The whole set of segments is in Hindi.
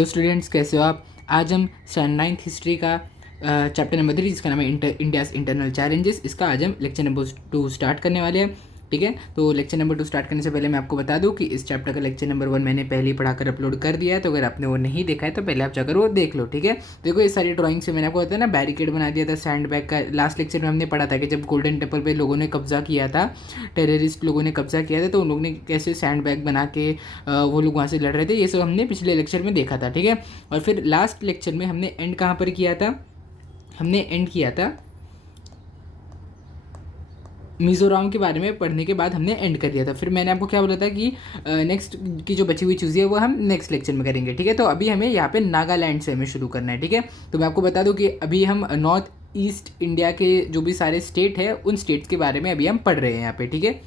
हेलो स्टूडेंट्स, कैसे हो आप। आज हम स्टैंड 9th हिस्ट्री का चैप्टर नंबर 3 जिसका नाम है इंडियाज़ इंटरनल चैलेंजेस, इसका आज हम लेक्चर नंबर 2 स्टार्ट करने वाले हैं। ठीक है, तो लेक्चर नंबर 2 स्टार्ट करने से पहले मैं आपको बता दूं कि इस चैप्टर का लेक्चर नंबर 1 मैंने पहले ही पढ़ाकर अपलोड कर दिया है, तो अगर आपने वो नहीं देखा है तो पहले आप जाकर वो देख लो। ठीक है, देखो ये सारी ड्राइंग से मैंने आपको बताया ना, बैरिकेड बना दिया था सैंड बैग का। लास्ट लेक्चर में हमने पढ़ा था कि जब गोल्डन टेम्पल पे लोगों ने कब्जा किया था, टेररिस्ट लोगों ने कब्जा किया था, तो उन लोगों ने कैसे सैंड बैग बना के वो लोग वहाँ से लड़ रहे थे। ये सब हमने पिछले लेक्चर में देखा था। ठीक है, और फिर लास्ट लेक्चर में हमने एंड कहाँ पर किया था, हमने एंड किया था मिज़ोरम के बारे में पढ़ने के बाद हमने एंड कर दिया था। फिर मैंने आपको क्या बोला था कि नेक्स्ट की जो बची हुई चीज़ें है वो हम नेक्स्ट लेक्चर में करेंगे। ठीक है, तो अभी हमें यहाँ पे नागालैंड से हमें शुरू करना है। ठीक है, तो मैं आपको बता दूं कि अभी हम नॉर्थ ईस्ट इंडिया के जो भी सारे स्टेट है उन स्टेट्स के बारे में अभी हम पढ़ रहे हैं यहाँ पे। ठीक है,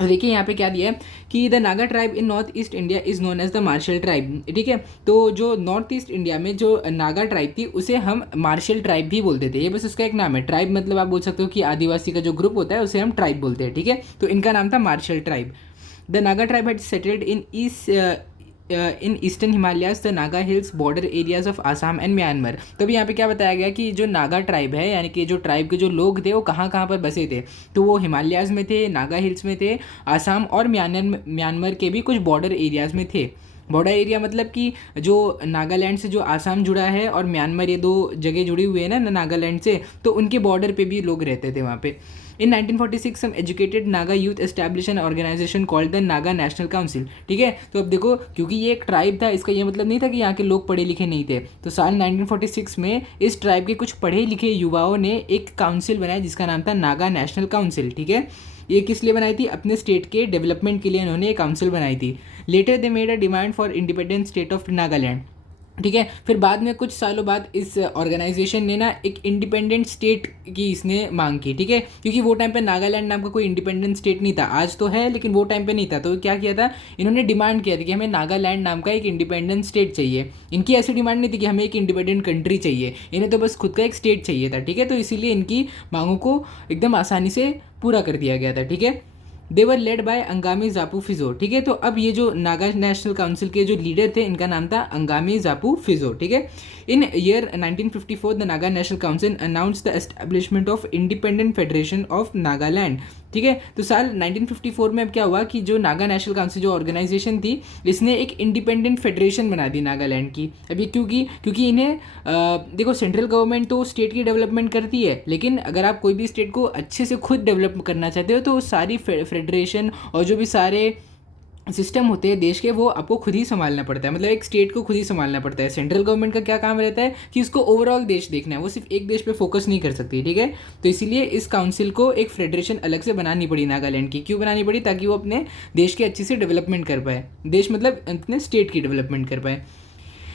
देखिए यहाँ पे क्या दिया है कि the Naga tribe in north east India is known as the martial tribe. ठीक है, तो जो नॉर्थ ईस्ट इंडिया में जो नागा ट्राइब थी उसे हम मार्शल ट्राइब भी बोलते थे। ये बस उसका एक नाम है। ट्राइब मतलब आप बोल सकते हो कि आदिवासी का जो ग्रुप होता है उसे हम ट्राइब बोलते हैं। ठीक है, तो इनका नाम था martial tribe. The Naga tribe had settled in eastern Himalayas, the Naga hills, border areas of Assam and Myanmar. तो अभी यहाँ पे क्या बताया गया कि जो नागा ट्राइब है, यानी कि जो ट्राइब के जो लोग थे वो कहाँ कहाँ पर बसे थे, तो वो हिमालयाज में थे, नागा हिल्स में थे, आसाम और म्यांमार के भी कुछ बॉर्डर एरियाज में थे। बॉर्डर एरिया मतलब कि जो नागालैंड से जो आसाम जुड़ा है और म्यांमार, ये दो जगह जुड़ी हुई है ना नागालैंड से, तो उनके बॉर्डर पे भी लोग रहते थे वहाँ पे। In 1946 some educated Naga youth establish an organisation called the Naga National Council. ठीक है, तो अब देखो क्योंकि ये एक ट्राइब था, इसका ये मतलब नहीं था कि यहाँ के लोग पढ़े लिखे नहीं थे। तो साल 1946 में इस ट्राइब के कुछ पढ़े लिखे युवाओं ने एक काउंसिल बनाया जिसका नाम था नागा नेशनल काउंसिल। ठीक है, ये किस लिए बनाई थी? अपने स्टेट के डेवलपमेंट के लिए इन्होंने एक काउंसिल बनाई थी। Later they made a demand for independent state of Nagaland. ठीक है, फिर बाद में कुछ सालों बाद इस ऑर्गेनाइजेशन ने ना एक इंडिपेंडेंट स्टेट की इसने मांग की। ठीक है, क्योंकि वो टाइम पे नागालैंड नाम का कोई इंडिपेंडेंट स्टेट नहीं था। आज तो है लेकिन वो टाइम पे नहीं था। तो क्या किया था, इन्होंने डिमांड किया था कि हमें नागालैंड नाम का एक इंडिपेंडेंट स्टेट चाहिए। इनकी ऐसी डिमांड नहीं थी कि हमें एक इंडिपेंडेंट कंट्री चाहिए, इन्हें तो बस खुद का एक स्टेट चाहिए था। ठीक है, तो इसीलिए इनकी मांगों को एकदम आसानी से पूरा कर दिया गया था। ठीक है, दे वर लेड बाय अंगामी जापू फिजो। ठीक है, तो अब ये जो नागा नेशनल काउंसिल के जो लीडर थे इनका नाम था अंगामी जापू फिजो। ठीक है, in year 1954 the Naga National Council announce the establishment of independent federation of Nagaland. ठीक है, तो साल 1954 में अब क्या हुआ कि जो नागा नेशनल काउंसिल जो ऑर्गेनाइजेशन थी इसने एक इंडिपेंडेंट फेडरेशन बना दी नागालैंड की। अभी क्योंकि इन्हें देखो सेंट्रल गवर्नमेंट तो स्टेट की डेवलपमेंट करती है, लेकिन अगर आप कोई भी स्टेट को अच्छे से खुद डेवलप करना चाहते हो तो सारी फेडरेशन और जो भी सारे सिस्टम होते हैं देश के वो आपको खुद ही संभालना पड़ता है। मतलब एक स्टेट को खुद ही संभालना पड़ता है। सेंट्रल गवर्नमेंट का क्या काम रहता है कि उसको ओवरऑल देश देखना है, वो सिर्फ एक देश पे फोकस नहीं कर सकती। ठीक है, तो इसीलिए इस काउंसिल को एक फेडरेशन अलग से बनानी पड़ी नागालैंड की। क्यों बनानी पड़ी? ताकि वो अपने देश के अच्छे से डेवलपमेंट कर पाए, देश मतलब अपने स्टेट की डेवलपमेंट कर पाए।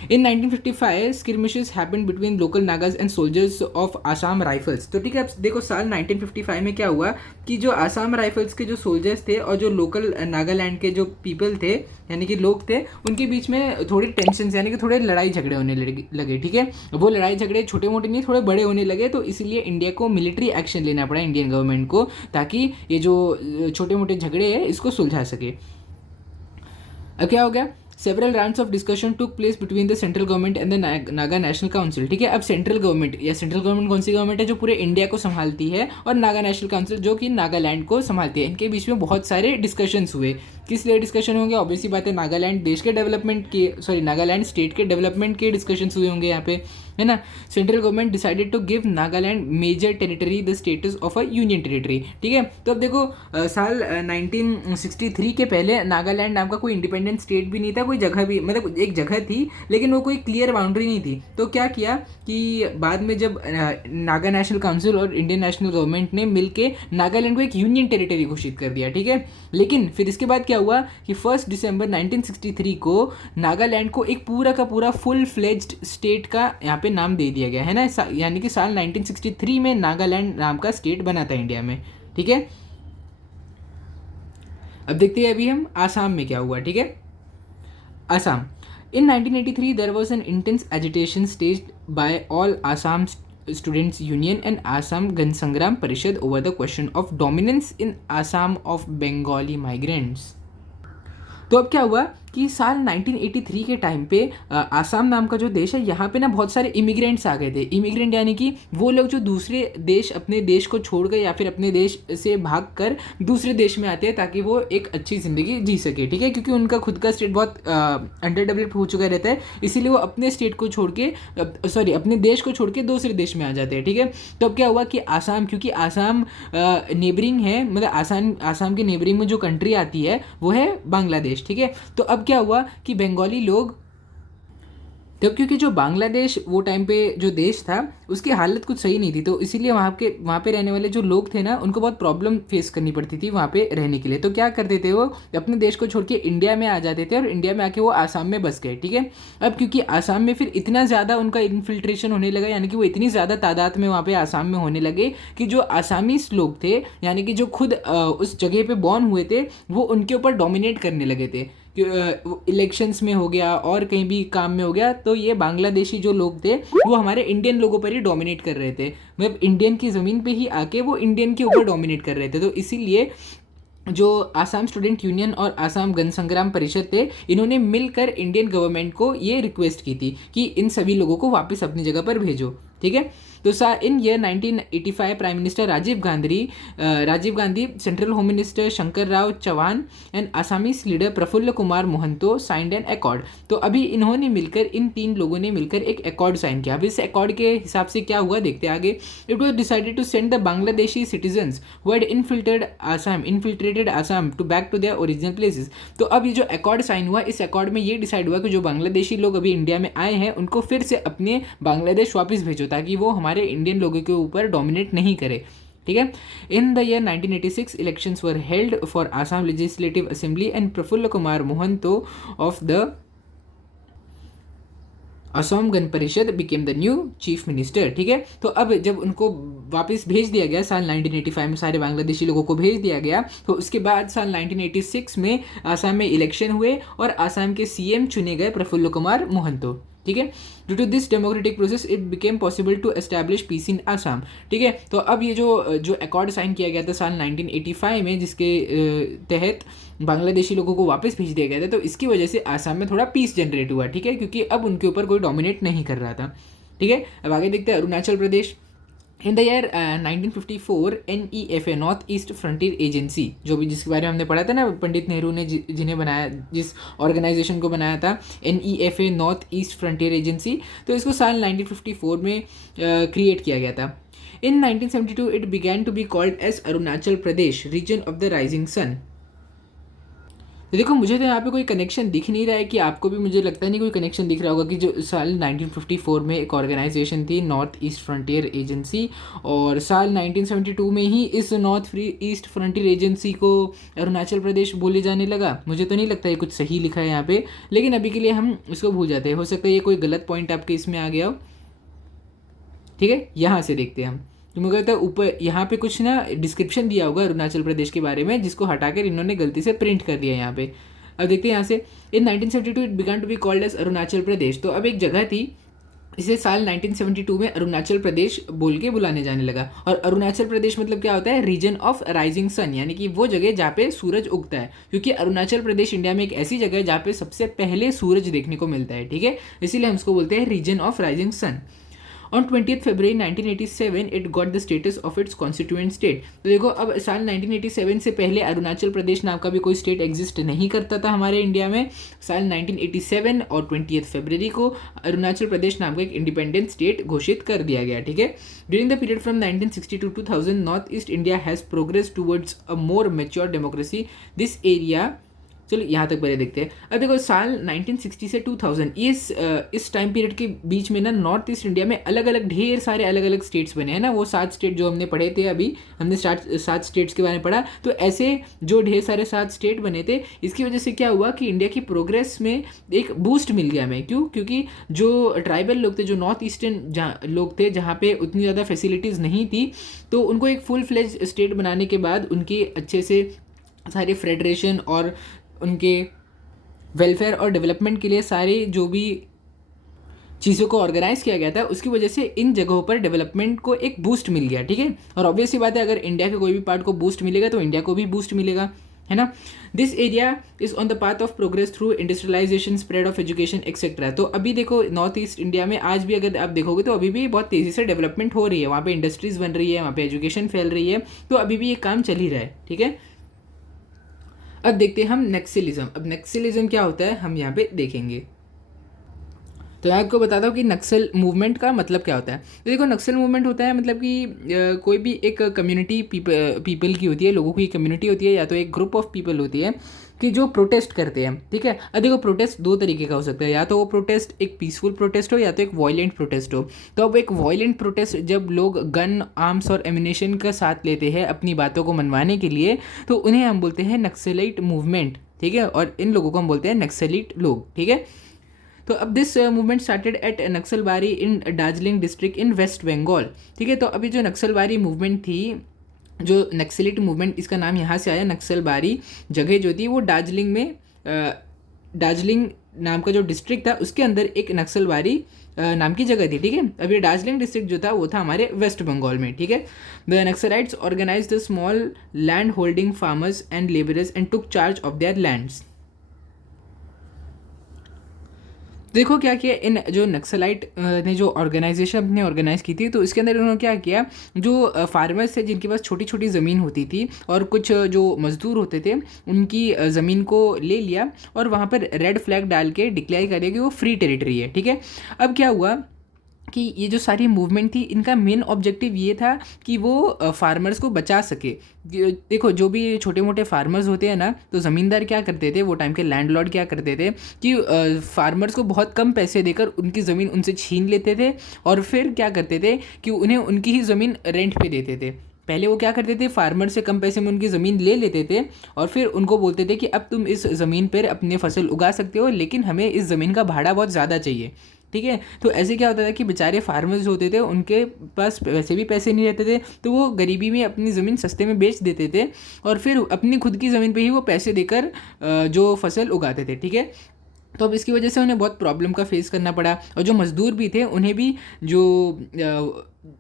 In 1955 skirmishes happened between local Nagas and soldiers of Assam Rifles। तो ठीक है, अब देखो साल 1955 में क्या हुआ कि जो आसाम राइफल्स के जो सोल्जर्स थे और जो लोकल नागालैंड के जो पीपल थे यानी कि लोग थे, उनके बीच में थोड़ी टेंशन यानी कि थोड़े लड़ाई झगड़े होने लगे। ठीक है, वो लड़ाई झगड़े छोटे मोटे नहीं, थोड़े बड़े होने लगे। तो इसीलिए इंडिया को मिलिट्री एक्शन लेना पड़ा, इंडियन गवर्नमेंट को, ताकि ये जो छोटे मोटे झगड़े हैं इसको सुलझा सके। अब क्या हो गया, several rounds of discussion took place between the central government and the Naga National Council. ठीक है, अब सेंट्रल गवर्नमेंट या सेंट्रल गवर्नमेंट कौन सी गवर्नमेंट है? जो पूरे इंडिया को संभालती है, और नागा नेशनल काउंसिल जो कि नागालैंड को संभालती है। इनके बीच में बहुत सारे डिस्कशंस हुए। किस लिए डिस्कशन होंगे? ऑब्वियसली बात है, नागालैंड देश के डेवलपमेंट के नागालैंड स्टेट के डेवलपमेंट के डिस्कशंस हुए होंगे यहाँ पे, है ना। Central government decided to give Nagaland major territory the status of a union territory. ठीक है, तो अब देखो साल 1963 के पहले नागालैंड नाम का कोई इंडिपेंडेंट स्टेट भी नहीं था, कोई जगह भी, मतलब एक जगह थी लेकिन वो कोई क्लियर बाउंड्री नहीं थी। तो क्या किया कि बाद में जब नागा नेशनल काउंसिल और इंडियन नेशनल गवर्नमेंट ने मिलकर नागालैंड को एक यूनियन टेरिटरी घोषित कर दिया। ठीक है, लेकिन फिर इसके बाद क्या हुआ कि 1 दिसंबर 1963 को नागालैंड को एक पूरा का पूरा फुल फ्लेज्ड स्टेट का यहाँ पे नाम दे दिया गया है ना। यानी कि साल 1963 में नागालैंड नाम का स्टेट बना था इंडिया में। ठीक है, अब देखते हैं अभी हम आसाम में क्या हुआ। ठीक है, Assam in 1983 there was an intense agitation staged by all Assam students union and Assam Gana Sangram Parishad over the question of dominance in Assam of Bengali migrants. तो अब क्या हुआ कि साल 1983 के टाइम पे आसाम नाम का जो देश है यहाँ पे ना बहुत सारे इमिग्रेंट्स आ गए थे। इमिग्रेंट यानी कि वो लोग जो दूसरे देश, अपने देश को छोड़ कर या फिर अपने देश से भाग कर दूसरे देश में आते हैं ताकि वो एक अच्छी ज़िंदगी जी सके, ठीक है, क्योंकि उनका खुद का स्टेट बहुत अंडर डेवलप हो चुका रहता है, इसीलिए वो अपने स्टेट को छोड़ के अपने देश को छोड़ के दूसरे देश में आ जाते हैं, ठीक है। तो अब क्या हुआ कि आसाम, क्योंकि आसाम नेबरिंग है, मतलब आसाम के नेबरिंग में जो कंट्री आती है वो है बांग्लादेश, ठीक है। तो अब क्या हुआ कि बंगाली लोग, तब क्योंकि जो बांग्लादेश वो टाइम पे जो देश था उसकी हालत कुछ सही नहीं थी, तो इसीलिए वहाँ पे रहने वाले जो लोग थे ना उनको बहुत प्रॉब्लम फेस करनी पड़ती थी वहाँ पे रहने के लिए। तो क्या करते थे, वो अपने देश को छोड़ के इंडिया में आ जाते थे और इंडिया में आके वो आसाम में बस गए, ठीक है। अब क्योंकि आसाम में फिर इतना ज़्यादा उनका इन्फिल्ट्रेशन होने लगा, यानी कि वो इतनी ज़्यादा तादाद में वहाँ पे आसाम में होने लगे कि जो आसामीस लोग थे, यानी कि जो खुद उस जगह पे बॉर्न हुए थे, वो उनके ऊपर डोमिनेट करने लगे थे। इलेक्शंस में हो गया और कहीं भी काम में हो गया, तो ये बांग्लादेशी जो लोग थे वो हमारे इंडियन लोगों पर ही डोमिनेट कर रहे थे, मतलब इंडियन की ज़मीन पे ही आके वो इंडियन के ऊपर डोमिनेट कर रहे थे। तो इसीलिए जो आसाम स्टूडेंट यूनियन और आसाम गण संग्राम परिषद थे, इन्होंने मिलकर इंडियन गवर्नमेंट को ये रिक्वेस्ट की थी कि इन सभी लोगों को वापस अपनी जगह पर भेजो, ठीक है। तो in year 1985 prime minister Rajiv Gandhi, central home minister Shankar Rao Chauhan and Assamese leader Prafulla Kumar Mohanta signed an accord. तो अभी इन्होंने मिलकर, इन 3 लोगों ने मिलकर एक अकॉर्ड साइन किया। अब इस अकॉर्ड के हिसाब से क्या हुआ देखते हैं आगे। It was decided to send the Bangladeshi citizens who had infiltrated Assam to back to their original places. तो अब ये जो अकॉर्ड साइन हुआ, इस अकॉर्ड में ये डिसाइड हुआ कि जो बांग्लादेशी लोग अभी इंडिया में आए हैं उनको फिर से अपने बांग्लादेश वापस भेजो, ताकि वो हमारे इंडियन लोगों के ऊपर डोमिनेट नहीं करे, ठीक है। In the year 1986 elections were held for Assam legislative assembly and Prafulla Kumar Mohanta of the Asom Gana Parishad became the new chief minister, ठीक है। तो अब जब उनको वापस भेज दिया गया साल 1985 में, सारे बांग्लादेशी लोगों को भेज दिया गया, तो उसके बाद साल 1986 में आसाम में इलेक्शन हुए और आसाम के सीएम चुने गए प्रफुल्ल कुमार मोहंतो, ठीक है। Due to this democratic process it became possible to establish peace in Assam, ठीक है। तो अब ये जो अकॉर्ड साइन किया गया था साल 1985 में, जिसके तहत बांग्लादेशी लोगों को वापस भेज दिया गया था, तो इसकी वजह से आसाम में थोड़ा पीस जनरेट हुआ, ठीक है, क्योंकि अब उनके ऊपर कोई डोमिनेट नहीं कर रहा था, ठीक है। अब आगे देखते हैं Arunachal Pradesh. In the year 1954 NEFA north east frontier agency, जो भी जिसके बारे में हमने पढ़ा था ना, पंडित नेहरू ने जिन्हें बनाया, जिस ऑर्गेनाइजेशन को बनाया था, NEFA north east frontier agency, तो इसको साल 1954 में क्रिएट किया गया था। In 1972 it began to be called as Arunachal Pradesh region of the rising sun. तो देखो, मुझे तो यहाँ पे कोई कनेक्शन दिख नहीं रहा है, कि आपको भी मुझे लगता नहीं कोई कनेक्शन दिख रहा होगा, कि जो साल 1954 में एक ऑर्गेनाइजेशन थी नॉर्थ ईस्ट फ्रंटियर एजेंसी, और साल 1972 में ही इस नॉर्थ ईस्ट फ्रंटियर एजेंसी को अरुणाचल प्रदेश बोले जाने लगा। मुझे तो नहीं लगता है कुछ सही लिखा है यहाँ पे, लेकिन अभी के लिए हम इसको भूल जाते हैं। हो सकता है ये कोई गलत पॉइंट आपके इसमें आ गया हो, ठीक है। यहाँ से देखते हैं हम, तो मुझे लगता है ऊपर यहाँ पे कुछ ना डिस्क्रिप्शन दिया होगा अरुणाचल प्रदेश के बारे में, जिसको हटाकर इन्होंने गलती से प्रिंट कर दिया यहाँ पे। अब देखते हैं यहाँ से, in 1972 it began to be called as Arunachal Pradesh. तो अब एक जगह थी, इसे साल 1972 में अरुणाचल प्रदेश बोल के बुलाने जाने लगा। और अरुणाचल प्रदेश मतलब क्या होता है, रीजन ऑफ राइजिंग सन, यानी कि वो जगह जहाँ पे सूरज उगता है, क्योंकि अरुणाचल प्रदेश इंडिया में एक ऐसी जगह है जहाँ पे सबसे पहले सूरज देखने को मिलता है, ठीक है, इसीलिए हम इसको बोलते हैं region of rising sun. On 20th February 1987 it got the status of its constituent state। तो देखो, अब साल 1987 से पहले अरुणाचल प्रदेश नाम का भी कोई स्टेट एग्जिस्ट नहीं करता था हमारे इंडिया में। साल 1987 और 20th फरवरी को अरुणाचल प्रदेश नाम का एक इंडिपेंडेंट स्टेट घोषित कर दिया गया, ठीक है। During the period from 1960 to 2000 north east India has progress towards a more mature democracy. This area, चलो यहाँ तक पहले देखते हैं। अब देखो, साल 1960 से 2000 इस टाइम पीरियड के बीच में ना नॉर्थ ईस्ट इंडिया में अलग अलग ढेर सारे अलग अलग स्टेट्स बने हैं ना, वो 7 स्टेट जो हमने पढ़े थे, अभी हमने 7 स्टेट्स के बारे में पढ़ा। तो ऐसे जो ढेर सारे 7 स्टेट बने थे, इसकी वजह से क्या हुआ कि इंडिया की प्रोग्रेस में एक बूस्ट मिल गया हमें। क्यों? क्योंकि जो ट्राइबल लोग थे, जो नॉर्थ ईस्टर्न लोग थे, जहाँ पे उतनी ज़्यादा फैसिलिटीज़ नहीं थी, तो उनको एक फुल फ्लेज स्टेट बनाने के बाद उनके अच्छे से सारे फेडरेशन और उनके वेलफेयर और डेवलपमेंट के लिए सारे जो भी चीज़ों को ऑर्गेनाइज किया गया था, उसकी वजह से इन जगहों पर डेवलपमेंट को एक बूस्ट मिल गया, ठीक है। और ऑब्वियसली बात है, अगर इंडिया के कोई भी पार्ट को बूस्ट मिलेगा तो इंडिया को भी बूस्ट मिलेगा, है ना। This area is on the path of progress through industrialisation, spread of education etcetera. तो अभी देखो नॉर्थ ईस्ट इंडिया में आज भी अगर आप देखोगे तो अभी भी बहुत तेज़ी से डेवलपमेंट हो रही है, वहाँ पे इंडस्ट्रीज़ बन रही है, वहाँ पे एजुकेशन फैल रही है, तो अभी भी ये काम चल ही रहा है, ठीक है। अब देखते हैं हम नक्सलिज्म। अब नक्सलिज्म क्या होता है हम यहाँ पे देखेंगे। तो मैं आपको बताता हूँ कि नक्सल मूवमेंट का मतलब क्या होता है। तो देखो नक्सल मूवमेंट होता है मतलब कि कोई भी एक कम्युनिटी पीपल की होती है, लोगों की कम्युनिटी होती है या तो एक ग्रुप ऑफ पीपल होती है कि जो प्रोटेस्ट करते हैं, ठीक है। अब देखो प्रोटेस्ट दो तरीके का हो सकता है, या तो वो प्रोटेस्ट एक पीसफुल प्रोटेस्ट हो या तो एक वॉयलेंट प्रोटेस्ट हो। तो अब एक वॉयलेंट प्रोटेस्ट जब लोग गन, आर्म्स और एमिनेशन का साथ लेते हैं अपनी बातों को मनवाने के लिए, तो उन्हें हम बोलते हैं नक्सलाइट मूवमेंट, ठीक है। और इन लोगों को हम बोलते हैं नक्सलिट लोग, ठीक है। तो अब this movement started at Naxalbari in Darjeeling district in West Bengal, ठीक है। तो अभी जो नक्सलबारी मूवमेंट थी, जो नक्सलिट मूवमेंट, इसका नाम यहाँ से आया, नक्सलबारी जगह जो थी वो दार्जिलिंग में, दार्जिलिंग नाम का जो डिस्ट्रिक्ट था उसके अंदर एक नक्सलबारी नाम की जगह थी, ठीक है। अब ये दार्जिलिंग डिस्ट्रिक्ट जो था वो था हमारे वेस्ट बंगाल में, ठीक है। The Naxalites organise the small land holding farmers and labourers and took charge of their lands. देखो क्या किया इन जो नक्सलाइट ने जो ऑर्गेनाइजेशन अपने ऑर्गेनाइज की थी, तो इसके अंदर उन्होंने क्या किया, जो फार्मर्स थे जिनके पास छोटी छोटी ज़मीन होती थी और कुछ जो मज़दूर होते थे उनकी ज़मीन को ले लिया और वहाँ पर रेड फ्लैग डाल के डिक्लेयर कर दिया कि वो फ्री टेरिटरी है, ठीक है। अब क्या हुआ कि ये जो सारी मूवमेंट थी इनका मेन ऑब्जेक्टिव ये था कि वो फार्मर्स को बचा सके। देखो जो भी छोटे मोटे फार्मर्स होते हैं ना, तो ज़मींदार क्या करते थे, वो टाइम के लैंडलॉर्ड क्या करते थे कि फार्मर्स को बहुत कम पैसे देकर उनकी ज़मीन उनसे छीन लेते थे और फिर क्या करते थे कि उन्हें उनकी ही ज़मीन रेंट पे देते थे। पहले वो क्या करते थे, फार्मर से कम पैसे में उनकी ज़मीन ले लेते थे और फिर उनको बोलते थे कि अब तुम इस ज़मीन पर अपने फसल उगा सकते हो, लेकिन हमें इस ज़मीन का भाड़ा बहुत ज़्यादा चाहिए, ठीक है। तो ऐसे क्या होता था कि बेचारे फार्मर्स जो होते थे उनके पास वैसे भी पैसे नहीं रहते थे, तो वो गरीबी में अपनी ज़मीन सस्ते में बेच देते थे और फिर अपनी खुद की ज़मीन पे ही वो पैसे देकर जो फसल उगाते थे, ठीक है। तो अब इसकी वजह से उन्हें बहुत प्रॉब्लम का फेस करना पड़ा और जो मज़दूर भी थे उन्हें भी जो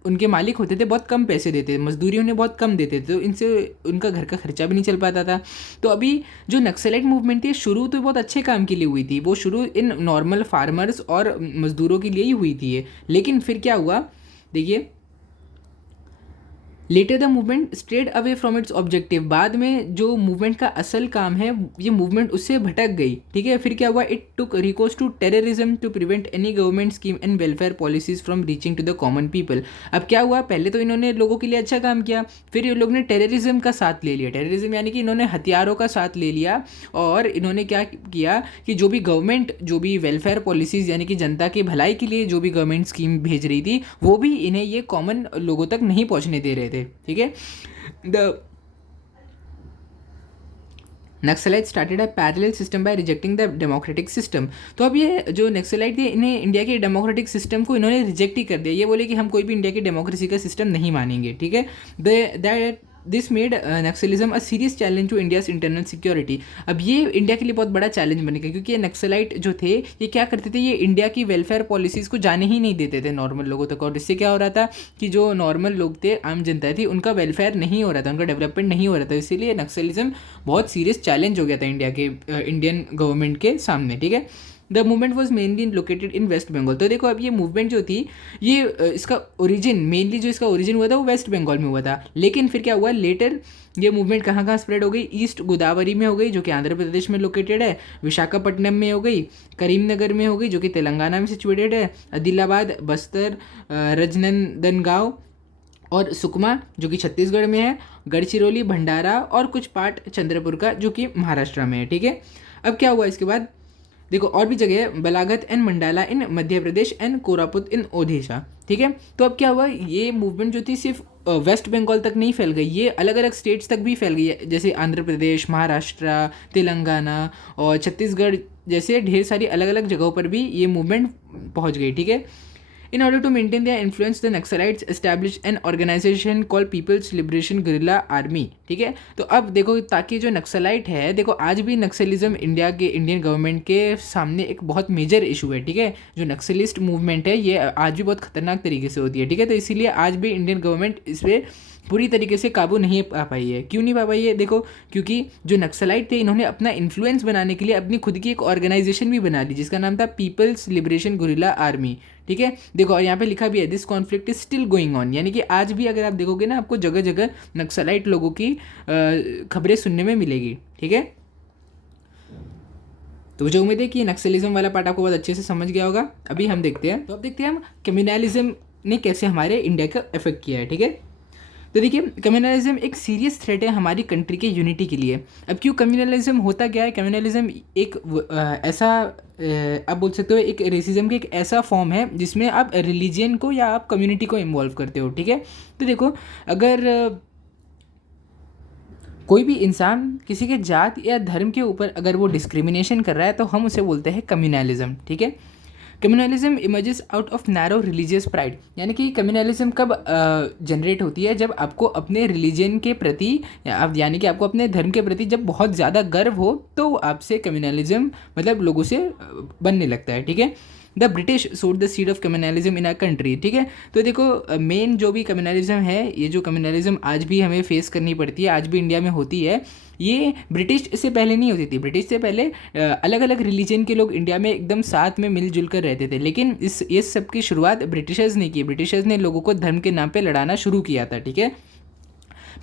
उनके मालिक होते थे बहुत कम पैसे देते थे, मजदूरी उन्हें बहुत कम देते थे, तो इनसे उनका घर का खर्चा भी नहीं चल पाता था। तो अभी जो नक्सलाइट मूवमेंट थी शुरू तो बहुत अच्छे काम के लिए हुई थी, वो शुरू इन नॉर्मल फार्मर्स और मज़दूरों के लिए ही हुई थी ये, लेकिन फिर क्या हुआ देखिए, later the movement strayed away from its objective. बाद में जो मूवमेंट का असल काम है ये मूवमेंट उससे भटक गई, ठीक है। फिर क्या हुआ, it took recourse to terrorism to prevent any government scheme and welfare policies from reaching to the common people. अब क्या हुआ, पहले तो इन्होंने लोगों के लिए अच्छा काम किया, फिर ये लोग ने टेररिज्म का साथ ले लिया। टेररिज्म यानी कि इन्होंने हथियारों का साथ ले लिया और इन्होंने क्या किया कि जो भी गवर्नमेंट जो भी वेलफेयर पॉलिसीज़ यानी कि जनता की भलाई के लिए जो भी गवर्नमेंट स्कीम भेज रही थी वो भी इन्हें ये कॉमन लोगों तक नहीं पहुंचने दे रहे थे, ठीक है। The naxalite started a parallel system by rejecting the democratic system. तो अब ये जो नक्सलाइट थे इन्हें इंडिया के डेमोक्रेटिक सिस्टम को इन्होंने रिजेक्ट ही कर दिया, ये बोले कि हम कोई भी इंडिया की डेमोक्रेसी का सिस्टम नहीं मानेंगे, ठीक है। That this made Naxalism a serious challenge to India's internal security. अब ये इंडिया के लिए बहुत बड़ा चैलेंज बनेगा क्योंकि ये नक्सलाइट जो थे ये क्या करते थे, ये इंडिया की वेलफेयर पॉलिसीज़ को जाने ही नहीं देते थे नॉर्मल लोगों तक, और इससे क्या हो रहा था कि जो नॉर्मल लोग थे, आम जनता थी, उनका वेलफेयर नहीं हो रहा था, उनका डेवलपमेंट नहीं हो रहा था। इसीलिए नक्सलिज्म बहुत सीरियस चैलेंज हो गया था इंडिया के इंडियन गवर्नमेंट के सामने, ठीक है। The movement was mainly located in West Bengal. तो देखो अब ये मूवमेंट जो थी ये इसका ओरिजिन मेनली जो इसका ओरिजिन हुआ था वो वेस्ट बंगाल में हुआ था, लेकिन फिर क्या हुआ लेटर ये मूवमेंट कहाँ कहाँ स्प्रेड हो गई, ईस्ट गोदावरी में हो गई जो कि आंध्र प्रदेश में लोकेटेड है, विशाखापट्टनम में हो गई, करीमनगर में हो गई जो कि तेलंगाना में सिचुएटेड है, आदिलाबाद, बस्तर, रजनंदनगांव और सुकमा जो कि छत्तीसगढ़ में है, गढ़चिरौली, भंडारा और कुछ पार्ट चंद्रपुर का जो कि महाराष्ट्र में है, ठीक है। अब क्या हुआ इसके बाद देखो और भी जगह है, Balaghat and Mandla in Madhya Pradesh and Koraput in Odisha, ठीक है। तो अब क्या हुआ, ये मूवमेंट जो थी सिर्फ वेस्ट बंगाल तक नहीं फैल गई, ये अलग अलग स्टेट्स तक भी फैल गई है, जैसे आंध्र प्रदेश, महाराष्ट्र, तेलंगाना और छत्तीसगढ़ जैसे ढेर सारी अलग अलग जगहों पर भी ये मूवमेंट पहुंच गई, ठीक है। In order to maintain their influence, the Naxalites established an organization called People's Liberation Guerrilla Army, ठीक है। तो अब देखो ताकि जो नक्सलाइट है, देखो आज भी नक्सलिज्म इंडिया के इंडियन गवर्नमेंट के सामने एक बहुत मेजर इशू है, ठीक है। जो नक्सलिस्ट मूवमेंट है ये आज भी बहुत खतरनाक तरीके से होती है, ठीक है। तो इसीलिए आज भी इंडियन गवर्नमेंट इस पर पूरी तरीके से काबू नहीं पा पाई है। क्यों नहीं पा पाई है? देखो, क्योंकि जो नक्सलाइट थे इन्होंने अपना इन्फ्लुएंस बनाने के लिए अपनी खुद की एक ऑर्गेनाइजेशन भी बना ली जिसका नाम था पीपल्स लिबरेशन गुरिल्ला आर्मी। ठीक है, देखो और यहाँ पे लिखा भी है this conflict is still going on, यानी कि आज भी अगर आप देखोगे ना आपको जगह जगह नक्सलाइट लोगों की खबरें सुनने में मिलेगी। ठीक है, तो मुझे उम्मीद है कि नक्सलिज्म वाला पार्ट आपको बहुत अच्छे से समझ गया होगा। अभी हम देखते हैं, तो अब देखते हैं हम कम्युनलिज्म ने कैसे हमारे इंडिया का इफेक्ट किया है। ठीक है, तो देखिए कम्युनलिज्म एक सीरियस थ्रेट है हमारी कंट्री के यूनिटी के लिए। अब क्यों कम्युनलिज्म होता क्या है? कम्युनलिज्म एक ऐसा आप बोल सकते हो एक रेसिज्म की एक ऐसा फॉर्म है जिसमें आप रिलीजन को या आप कम्युनिटी को इन्वॉल्व करते हो। ठीक है, तो देखो अगर कोई भी इंसान किसी के जात या धर्म के ऊपर अगर वो डिस्क्रिमिनेशन कर रहा है तो हम उसे बोलते हैं कम्युनलिज्म। ठीक है, communalism emerges out of narrow religious pride, यानी कि कम्युनलिज्म कब जनरेट होती है? जब आपको अपने रिलीजन के प्रति यानी कि आपको अपने धर्म के प्रति जब बहुत ज़्यादा गर्व हो तो आपसे कम्युनलिज्म मतलब लोगों से बनने लगता है। ठीक है, द ब्रिटिश सोड the seed of communalism in a country. ठीक है, तो देखो मेन जो भी कम्युनलिज्म है, ये जो कम्युनलिज्म आज भी हमें फेस करनी पड़ती है, आज भी इंडिया में होती है, ये ब्रिटिश से पहले नहीं होती थी। ब्रिटिश से पहले अलग अलग रिलीजन के लोग इंडिया में एकदम साथ में मिलजुल कर रहते थे, लेकिन इस सब की शुरुआत ब्रिटिशर्स ने की। ब्रिटिशर्स ने लोगों को धर्म के नाम पे लड़ाना शुरू किया था। ठीक है,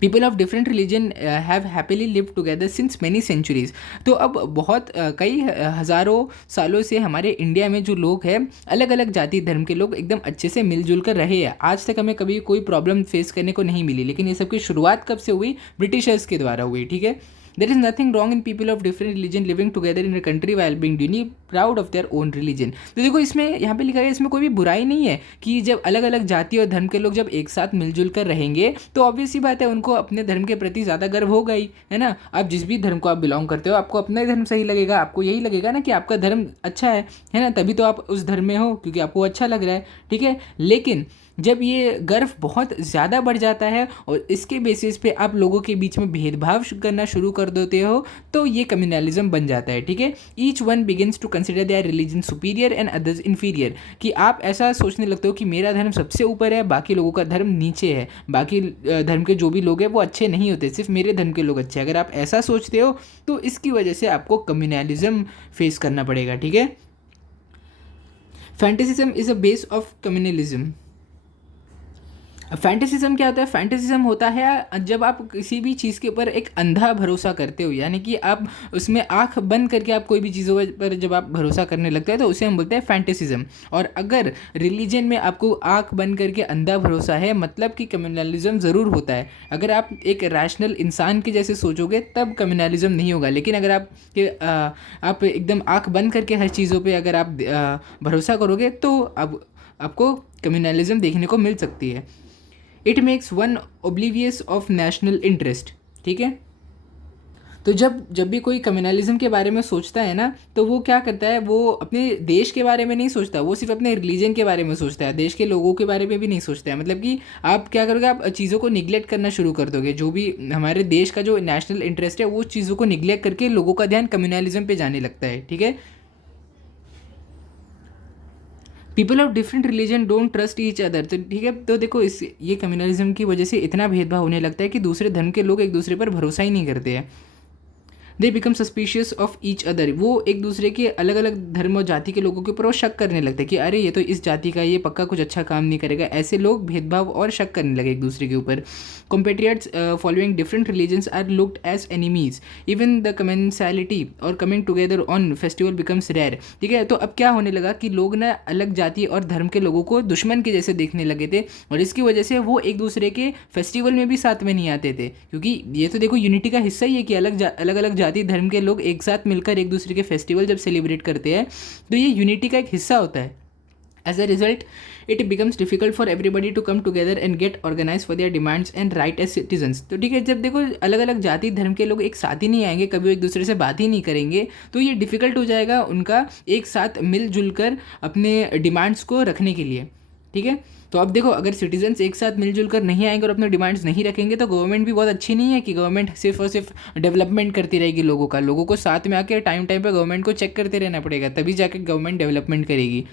people of different religion have happily live together since many centuries. तो अब बहुत कई हज़ारों सालों से हमारे इंडिया में जो लोग हैं अलग अलग जाति धर्म के लोग एकदम अच्छे से मिलजुल कर रहे हैं। आज तक हमें कभी कोई प्रॉब्लम फेस करने को नहीं मिली, लेकिन ये सब की शुरुआत कब से हुई? ब्रिटिशर्स के द्वारा हुई। ठीक है, there is nothing wrong in people of different religion living together in a country while being यूनी proud of their own religion. तो देखो इसमें यहाँ पे लिखा है इसमें कोई भी बुराई नहीं है कि जब अलग अलग जाति और धर्म के लोग जब एक साथ मिलजुल कर रहेंगे तो ऑब्वियस सी बात है उनको अपने धर्म के प्रति ज़्यादा गर्व होगा ही, है ना। आप जिस भी धर्म को आप बिलोंग करते हो आपको अपना ही धर्म सही लगेगा, आपको यही लगेगा ना कि आपका धर्म अच्छा है ना, तभी तो आप उस धर्म में हो क्योंकि आपको अच्छा लग रहा है। ठीक है, लेकिन जब ये गर्व बहुत ज़्यादा बढ़ जाता है और इसके बेसिस पे आप लोगों के बीच में भेदभाव करना शुरू कर देते हो तो ये कम्युनलिज्म बन जाता है। ठीक है, each one begins to consider their religion superior and others inferior, कि आप ऐसा सोचने लगते हो कि मेरा धर्म सबसे ऊपर है, बाकी लोगों का धर्म नीचे है, बाकी धर्म के जो भी लोग हैं वो अच्छे नहीं होते, सिर्फ मेरे धर्म के लोग अच्छे हैं। अगर आप ऐसा सोचते हो तो इसकी वजह से आपको कम्युनलिज्म फेस करना पड़ेगा। ठीक है, fanaticism is a base of communalism. Fanaticism क्या होता है? फैंटेसिज्म होता है जब आप किसी भी चीज़ के ऊपर एक अंधा भरोसा करते हो, यानी कि आप उसमें आंख बंद करके आप कोई भी चीज़ों पर जब आप भरोसा करने लगते हैं तो उसे हम बोलते हैं फैंटेसिज्म। और अगर रिलीजन में आपको आंख बंद करके अंधा भरोसा है मतलब कि कम्युनलिज्म ज़रूर होता है। अगर आप एक रैशनल इंसान के जैसे सोचोगे तब कम्युनलिज्म नहीं होगा, लेकिन अगर आप एकदम आंख बंद करके हर चीज़ों पर अगर आप भरोसा करोगे तो अब आपको कम्युनलिज्म देखने को मिल सकती है। It makes one oblivious of national interest. ठीक है, तो जब भी कोई कम्युनलिज्म के बारे में सोचता है ना तो वो क्या करता है, वो अपने देश के बारे में नहीं सोचता, वो सिर्फ अपने रिलीजन के बारे में सोचता है, देश के लोगों के बारे में भी नहीं सोचता है। मतलब कि आप क्या करोगे, आप चीज़ों को निगलेक्ट करना शुरू कर दोगे, जो भी हमारे देश का जो नेशनल इंटरेस्ट है वो चीज़ों को निगलेक्ट करके लोगों का ध्यान कम्युनलिज्म पे जाने लगता है। ठीक है, people of different religion don't trust each other. तो ठीक है, तो देखो ये कम्युनलिज्म की वजह से इतना भेदभाव होने लगता है कि दूसरे धर्म के लोग एक दूसरे पर भरोसा ही नहीं करते हैं। They become suspicious of each other, वो एक दूसरे के अलग अलग धर्म और जाति के लोगों के ऊपर वो शक करने लगते हैं कि अरे ये तो इस जाति का, ये पक्का कुछ अच्छा काम नहीं करेगा। ऐसे लोग भेदभाव और शक करने लगे एक दूसरे के ऊपर। compatriots following different religions are looked as enemies, even the commensality और coming together on festival becomes rare। ठीक है, तो अब क्या होने लगा कि लोग ना अलग जाति और धर्म के लोगों को दुश्मन के जैसे देखने लगे थे और इसकी वजह से वो एक दूसरे के फेस्टिवल में भी साथ में नहीं आते थे, क्योंकि ये तो देखो यूनिटी का हिस्सा ही है कि अलग अलग जाति धर्म के लोग एक साथ मिलकर एक दूसरे के फेस्टिवल जब सेलिब्रेट करते हैं तो ये यूनिटी का एक हिस्सा होता है। As a result, it becomes difficult for everybody to come together and get organized for their demands and right as citizens। तो ठीक है, जब देखो अलग अलग जाति धर्म के लोग एक साथ ही नहीं आएंगे, कभी एक दूसरे से बात ही नहीं करेंगे, तो ये डिफ़िकल्ट हो जाएगा उनका एक साथ मिलजुल कर अपने डिमांड्स को रखने के लिए। ठीक है, तो अब देखो अगर सिटीजन्स एक साथ मिलजुल कर नहीं आएंगे और अपने डिमांड्स नहीं रखेंगे तो गवर्नमेंट भी बहुत अच्छी नहीं है कि गवर्नमेंट सिर्फ और सिर्फ डेवलपमेंट करती रहेगी लोगों को साथ में आके टाइम पे गवर्नमेंट को चेक करते रहना पड़ेगा, तभी जाके गवर्नमेंट डेवलपमेंट करेगी।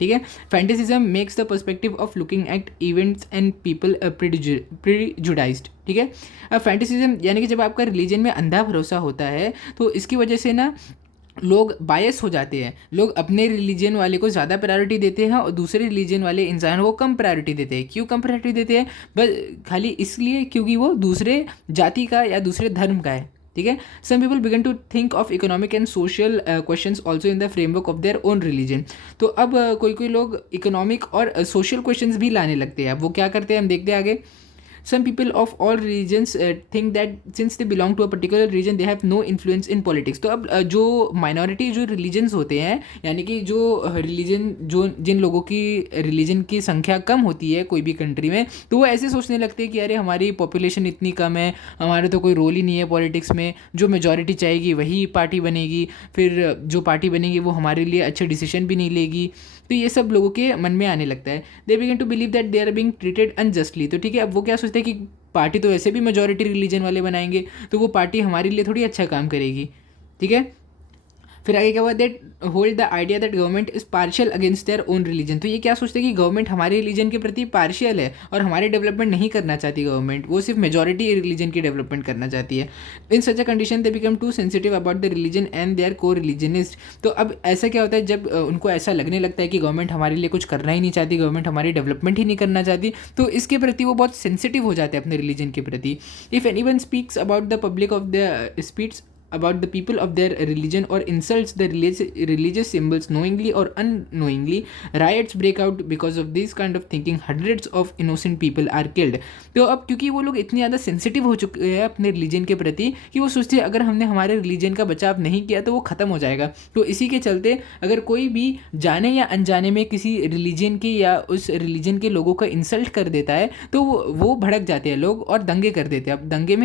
ठीक है। Fanaticism makes the perspective of looking at events and people prejudiced, ठीक है। अब फैंटेसिज्म यानी कि जब आपका रिलीजन में अंधा भरोसा होता है तो इसकी वजह से ना लोग बायस हो जाते हैं, लोग अपने रिलीजन वाले को ज़्यादा प्रायोरिटी देते हैं और दूसरे रिलीजन वाले इंसान को कम प्रायोरिटी देते हैं। क्यों कम प्रायोरिटी देते हैं? बस खाली इसलिए क्योंकि वो दूसरे जाति का या दूसरे धर्म का है, ठीक है। Some people began to think of economic and social questions also in the framework of their own religion. तो अब कोई कोई लोग इकोनॉमिक और सोशल क्वेश्चंस भी लाने लगते हैं। अब वो क्या करते हैं हम देखते हैं आगे। Some people of all religions think that since they belong to a particular religion they have no influence in politics। तो अब जो माइनॉरिटी जो रिलीजन्स होते हैं, यानी कि जो रिलीजन जो जिन लोगों की रिलीजन की संख्या कम होती है कोई भी कंट्री में, तो वो ऐसे सोचने लगते हैं कि अरे हमारी पॉपुलेशन इतनी कम है, हमारे तो कोई रोल ही नहीं है पॉलिटिक्स में, जो मेजॉरिटी चाहेगी वही पार्टी बनेगी, फिर जो पार्टी बनेगी वो हमारे लिए अच्छे डिसीजन भी नहीं लेगी। तो ये सब लोगों के मन में आने लगता है। They begin to believe that they are being treated unjustly. तो ठीक है, अब वो क्या सोचते हैं कि पार्टी तो ऐसे भी मेजॉरिटी रिलीजन वाले बनाएंगे, तो वो पार्टी हमारे लिए थोड़ी अच्छा काम करेगी, ठीक है। फिर आगे क्या हुआ, that hold the idea that government is partial against their own religion. तो ये क्या सोचते हैं कि गवर्नमेंट हमारे रिलीजन के प्रति पार्शियल है और हमारे डेवलपमेंट नहीं करना चाहती गवर्नमेंट, वो सिर्फ मेजॉरिटी रिलीजन की डेवलपमेंट करना चाहती है। In such a condition they become too sensitive about the religion and they are coreligionist. तो अब ऐसा क्या होता है, जब उनको ऐसा लगने लगता है कि गवर्नमेंट हमारे लिए कुछ करना ही नहीं चाहती, गवर्नमेंट हमारी डेवलपमेंट ही नहीं करना चाहती, तो इसके प्रति वो बहुत सेंसिटिव हो जाते हैं अपने रिलीजन के प्रति। If anyone speaks about the public of the speeds about the people of their religion or insults the religious symbols knowingly or unknowingly, riots break out because of this kind of thinking, hundreds of innocent people are killed। तो अब क्योंकि वो लोग इतने ज़्यादा सेंसिटिव हो चुके हैं अपने रिलीजन के प्रति कि वो सोचते हैं अगर हमने हमारे रिलीजन का बचाव नहीं किया तो वो ख़त्म हो जाएगा। तो इसी के चलते अगर कोई भी जाने या अनजाने में किसी रिलीजन की या उस रिलीजन के लोगों का इंसल्ट कर देता है तो वो भड़क जाते हैं लोग और दंगे कर देते हैं। अब दंगों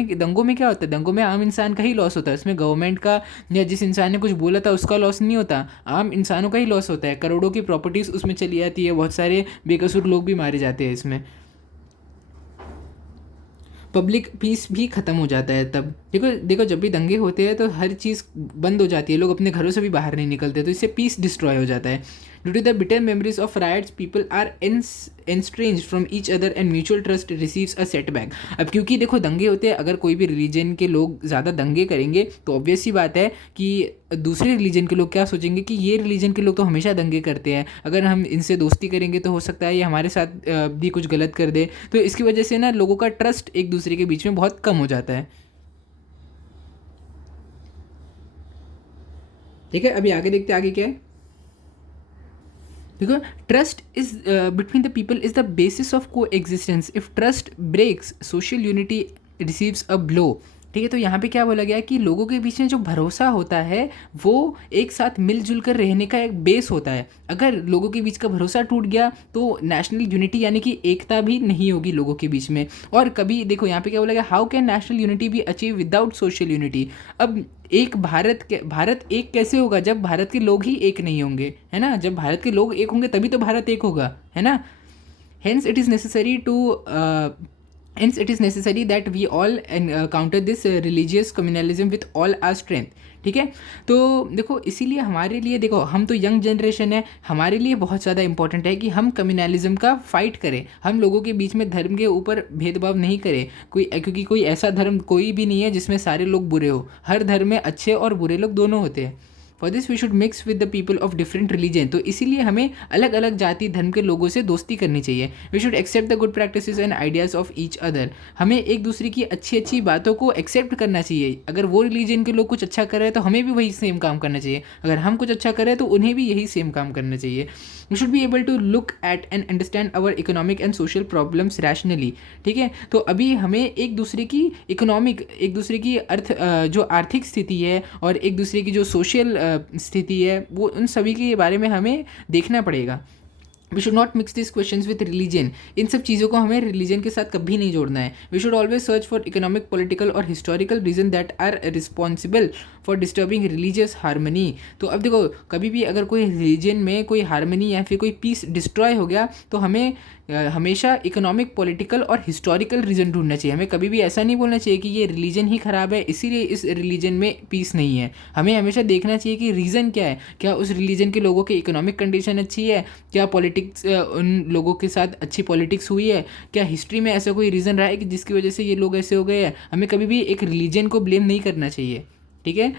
में क्या होता है, दंगों में आम इंसान का ही लॉस होता है, उसमें गवर्नमेंट का या जिस इंसान ने कुछ बोला था उसका लॉस नहीं होता, आम इंसानों का ही लॉस होता है। करोड़ों की प्रॉपर्टीज उसमें चली जाती है, बहुत सारे बेकसूर लोग भी मारे जाते हैं इसमें, पब्लिक पीस भी ख़त्म हो जाता है। तब देखो जब भी दंगे होते हैं तो हर चीज़ बंद हो जाती है, लोग अपने घरों से भी बाहर नहीं निकलते, तो इससे पीस डिस्ट्रॉय हो जाता है। Due to the bitter memories of riots people are estranged from each other and mutual trust receives a setback. अब क्योंकि देखो दंगे होते हैं, अगर कोई भी रिलीजन के लोग ज़्यादा दंगे करेंगे तो ऑब्वियस सी बात है कि दूसरे रिलीजन के लोग क्या सोचेंगे कि ये रिलीजन के लोग तो हमेशा दंगे करते हैं, अगर हम इनसे दोस्ती करेंगे तो हो सकता है ये हमारे साथ भी कुछ गलत कर दे। तो इसकी वजह से ना लोगों का ट्रस्ट एक दूसरे के बीच में बहुत कम हो जाता है, ठीक है। अभी आगे देखते हैं आगे क्या है। देखो trust is between the people is the basis of coexistence. If trust breaks social unity receives a blow, ठीक है। तो यहाँ पे क्या बोला गया कि लोगों के बीच में जो भरोसा होता है वो एक साथ मिलजुल कर रहने का एक बेस होता है। अगर लोगों के बीच का भरोसा टूट गया तो नेशनल यूनिटी यानी कि एकता भी नहीं होगी लोगों के बीच में। और कभी देखो यहाँ पे क्या बोला गया, how can national unity be achieve without social unity. अब एक भारत एक कैसे होगा जब भारत के लोग ही एक नहीं होंगे, है ना। जब भारत के लोग एक होंगे तभी तो भारत एक होगा, है ना। Hence it is necessary that we all counter this religious communalism with all our strength, ठीक है। तो देखो इसीलिए हमारे लिए, देखो हम तो यंग जनरेशन है, हमारे लिए बहुत ज़्यादा इंपॉर्टेंट है कि हम कम्युनलिज्म का फाइट करें, हम लोगों के बीच में धर्म के ऊपर भेदभाव नहीं करें क्योंकि कोई ऐसा धर्म कोई भी नहीं है जिसमें सारे लोग बुरे हो, हर धर्म में अच्छे और बुरे लोग दोनों होते हैं। For this we should mix with the people of different religion. तो इसीलिए हमें अलग अलग जाति धर्म के लोगों से दोस्ती करनी चाहिए। We should accept the good practices and ideas of each other. हमें एक दूसरे की अच्छी अच्छी बातों को एक्सेप्ट करना चाहिए। अगर वो रिलीजन के लोग कुछ अच्छा कर रहे हैं तो हमें भी वही सेम काम करना चाहिए, अगर हम कुछ अच्छा कर रहे हैं तो उन्हें भी यही सेम काम करना चाहिए। We should be able to look at and understand our economic and social problems rationally, ठीक है। तो अभी हमें एक दूसरे की एक दूसरे की जो आर्थिक स्थिति है और एक दूसरे की जो सोशल स्थिति है वो उन सभी के बारे में हमें देखना पड़ेगा। We should not mix this question with religion. इन सब चीज़ों को हमें रिलीजन के साथ कभी नहीं जोड़ना है। We should always search for economic, political और historical reason that are responsible for disturbing religious harmony. तो अब देखो कभी भी अगर कोई रिलीजन में कोई हारमनी या फिर कोई पीस डिस्ट्रॉय हो गया तो हमें हमेशा इकोनॉमिक, पॉलिटिकल और हिस्टोरिकल रीज़न ढूंढना चाहिए। हमें कभी भी ऐसा नहीं बोलना चाहिए कि ये रिलीजन ही ख़राब है इसीलिए इस रिलीजन में पीस नहीं है। हमें हमेशा देखना चाहिए कि रीज़न क्या है, क्या उस रिलीजन के लोगों की इकोनॉमिक कंडीशन अच्छी है, क्या पॉलिटिक्स उन लोगों के साथ अच्छी पॉलिटिक्स हुई है, क्या हिस्ट्री में ऐसा कोई रीज़न रहा है कि जिसकी वजह से ये लोग ऐसे हो गए हैं। हमें कभी भी एक रिलीजन को ब्लेम नहीं करना चाहिए, ठीक है।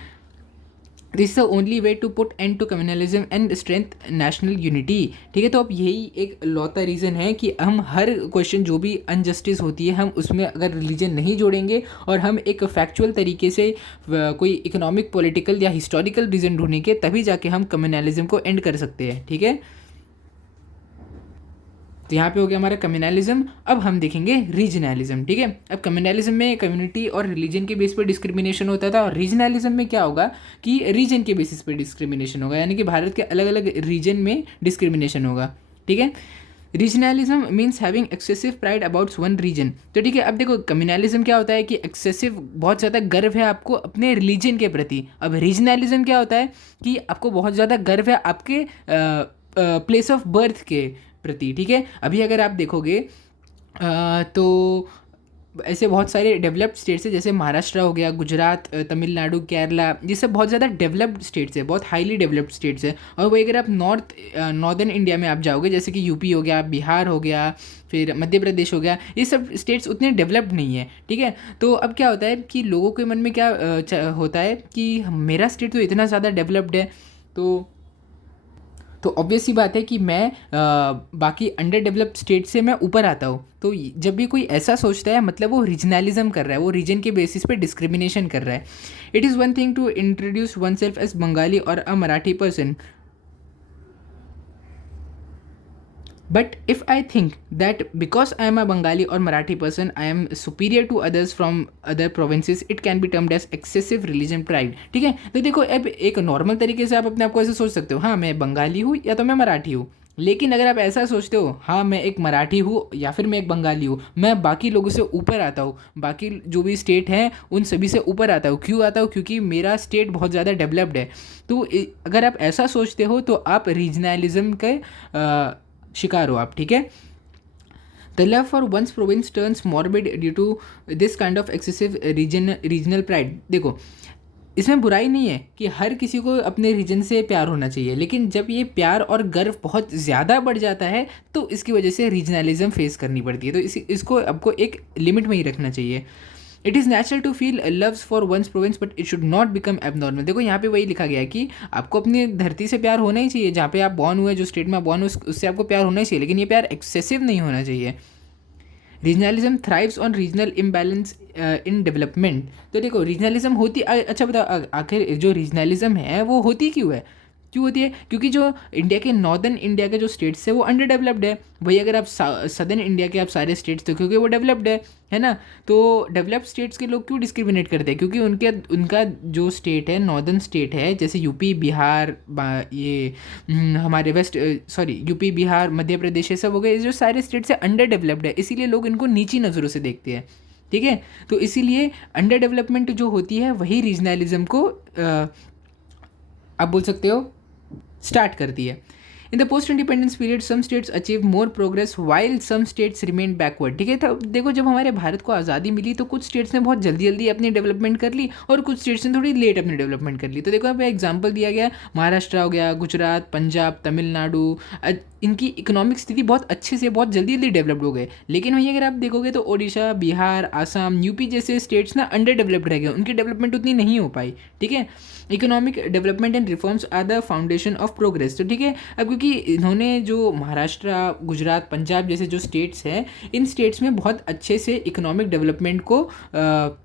This is the only way to put end to communalism and strength national unity, ठीक है। तो अब यही एक लौता रीज़न है कि हम हर क्वेश्चन जो भी अनजस्टिस होती है हम उसमें अगर रिलीजन नहीं जोड़ेंगे और हम एक फैक्चुअल तरीके से कोई इकोनॉमिक, पॉलिटिकल या हिस्टोरिकल रीज़न ढूंढेंगे तभी जाके हम कम्युनलिज्म को एंड कर सकते हैं, ठीक है। तो यहाँ पे हो गया हमारा कम्युनलिज्म। अब हम देखेंगे रीजनलिज्म, ठीक है। अब कम्युनलिज्म में कम्युनिटी और रिलीजन के बेस पर डिस्क्रिमिनेशन होता था और रीजनलिज्म में क्या होगा कि रीजन के बेसिस पर डिस्क्रिमिनेशन होगा, यानी कि भारत के अलग अलग रीजन में डिस्क्रिमिनेशन होगा, ठीक है। Regionalism means having excessive pride abouts one region. तो ठीक है, अब देखो कम्युनलिज्म क्या होता है कि एक्सेसिव, बहुत ज़्यादा गर्व है आपको अपने रिलीजन के प्रति। अब रीजनलिज्म क्या होता है कि आपको बहुत ज़्यादा गर्व है आपके प्लेस ऑफ बर्थ के प्रति, ठीक है। अभी अगर आप देखोगे तो ऐसे बहुत सारे डेवलप्ड स्टेट्स हैं, जैसे महाराष्ट्र हो गया, गुजरात, तमिलनाडु, केरला, ये सब बहुत ज़्यादा डेवलप्ड स्टेट्स है, बहुत हाईली डेवलप्ड स्टेट्स है। और वही अगर आप नॉर्दर्न इंडिया में आप जाओगे, जैसे कि यूपी हो गया, बिहार हो गया, फिर मध्य प्रदेश हो गया, ये सब स्टेट्स उतने डेवलप्ड नहीं है, ठीक है। तो अब क्या होता है कि लोगों के मन में क्या होता है कि मेरा स्टेट तो इतना ज़्यादा डेवलप्ड है, तो ऑब्वियस सी बात है कि मैं बाकी अंडर डेवलप्ड स्टेट से मैं ऊपर आता हूँ। तो जब भी कोई ऐसा सोचता है मतलब वो रीजनलिज्म कर रहा है, वो रीजन के बेसिस पे डिस्क्रिमिनेशन कर रहा है। It is one thing to introduce oneself as Bengali और a Marathi person, but if I think that because I am a Bengali or Marathi person I am superior to others from other provinces, it can be termed as excessive religion pride, ठीक है। तो देखो अब एक नॉर्मल तरीके से आप अपने आप को ऐसे सोच सकते हो, हाँ मैं बंगाली हूँ या तो मैं मराठी हूँ। लेकिन अगर आप ऐसा सोचते हो हाँ मैं एक मराठी हूँ या फिर मैं एक बंगाली हूँ, मैं बाकी लोगों से ऊपर आता हूँ, बाकी जो भी स्टेट हैं उन सभी से ऊपर आता हूँ, क्यों आता हूँ, क्योंकि मेरा स्टेट बहुत ज़्यादा डेवलप्ड है। तो अगर आप ऐसा सोचते हो तो आप रीजनलिज्म के शिकार हो आप, ठीक है। The love for one's province turns morbid due to this kind of excessive regional pride. देखो इसमें बुराई नहीं है कि हर किसी को अपने रीजन से प्यार होना चाहिए, लेकिन जब ये प्यार और गर्व बहुत ज़्यादा बढ़ जाता है तो इसकी वजह से रीजनलिज्म फेस करनी पड़ती है। तो इसको आपको एक लिमिट में ही रखना चाहिए। It is natural to feel loves for one's province but it should not become abnormal. देखो यहाँ पे वही लिखा गया है कि आपको अपनी धरती से प्यार होना ही चाहिए, जहाँ पे आप बॉर्न हुए, जो स्टेट में आप बॉर्न हुए उससे आपको प्यार होना ही चाहिए, लेकिन ये प्यार एक्सेसिव नहीं होना चाहिए। Regionalism thrives on regional imbalance in development. तो देखो रीजनलिज्म होती, अच्छा बताओ आखिर जो रीजनलिज्म है वो होती क्यों है, क्यों होती है? क्योंकि जो इंडिया के नॉर्दर्न इंडिया के जो स्टेट्स है वो अंडर डेवलप्ड है। वही अगर आप सदर्न इंडिया के आप सारे स्टेट्स देखोगे वो डेवलप्ड है ना। तो डेवलप्ड स्टेट्स के लोग क्यों डिस्क्रिमिनेट करते हैं? क्योंकि उनका जो स्टेट है, नॉर्दर्न स्टेट है, जैसे यूपी, बिहार, ये हमारे यूपी, बिहार, मध्य प्रदेश, ये सब हो गए, जो सारे स्टेट्स है अंडर डेवलप्ड है, इसीलिए लोग इनको नीची नज़रों से देखते हैं, ठीक है। तो इसीलिए अंडर डेवलपमेंट जो होती है वही रीजनलिज्म को आप बोल सकते हो स्टार्ट करती है। In the post independence period some states achieve more progress while some states remain backward, ठीक है। तो देखो जब हमारे भारत को आज़ादी मिली तो कुछ स्टेट्स ने बहुत जल्दी जल्दी अपनी डेवलपमेंट कर ली और कुछ स्टेट्स ने थोड़ी लेट अपनी डेवलपमेंट कर ली। तो देखो यहाँ पे एग्जांपल दिया गया, महाराष्ट्र हो गया, गुजरात, पंजाब, तमिलनाडु, इनकी इकोनॉमिक स्थिति बहुत अच्छे से बहुत जल्दी जल्दी डेवलप्ड हो गए। लेकिन वहीं अगर आप देखोगे तो ओडिशा, बिहार, आसाम, यूपी जैसे स्टेट्स ना अंडर डेवलप्ड रह गए, उनकी डेवलपमेंट उतनी नहीं हो पाई, ठीक है। Economic development and reforms are the foundation of progress. तो ठीक है, अब क्योंकि इन्होंने जो महाराष्ट्र, गुजरात, पंजाब जैसे जो स्टेट्स हैं, इन स्टेट्स में बहुत अच्छे से इकोनॉमिक डेवलपमेंट को आप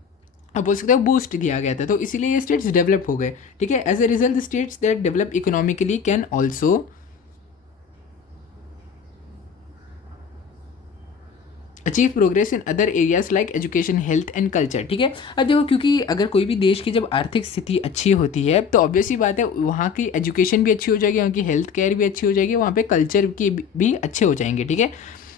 बोल सकते हो बूस्ट दिया गया था, तो इसीलिए ये स्टेट्स डेवलप हो गए, ठीक है। As a result the states that develop economically can also achieve progress in other areas like education, health and culture, ठीक है। अब देखो क्योंकि अगर कोई भी देश की जब आर्थिक स्थिति अच्छी होती है तो ऑब्वियस ही बात है वहाँ की एजुकेशन भी अच्छी हो जाएगी, वहाँ की हेल्थ केयर भी अच्छी हो जाएगी, वहाँ पे कल्चर की भी अच्छे हो जाएंगे, ठीक है।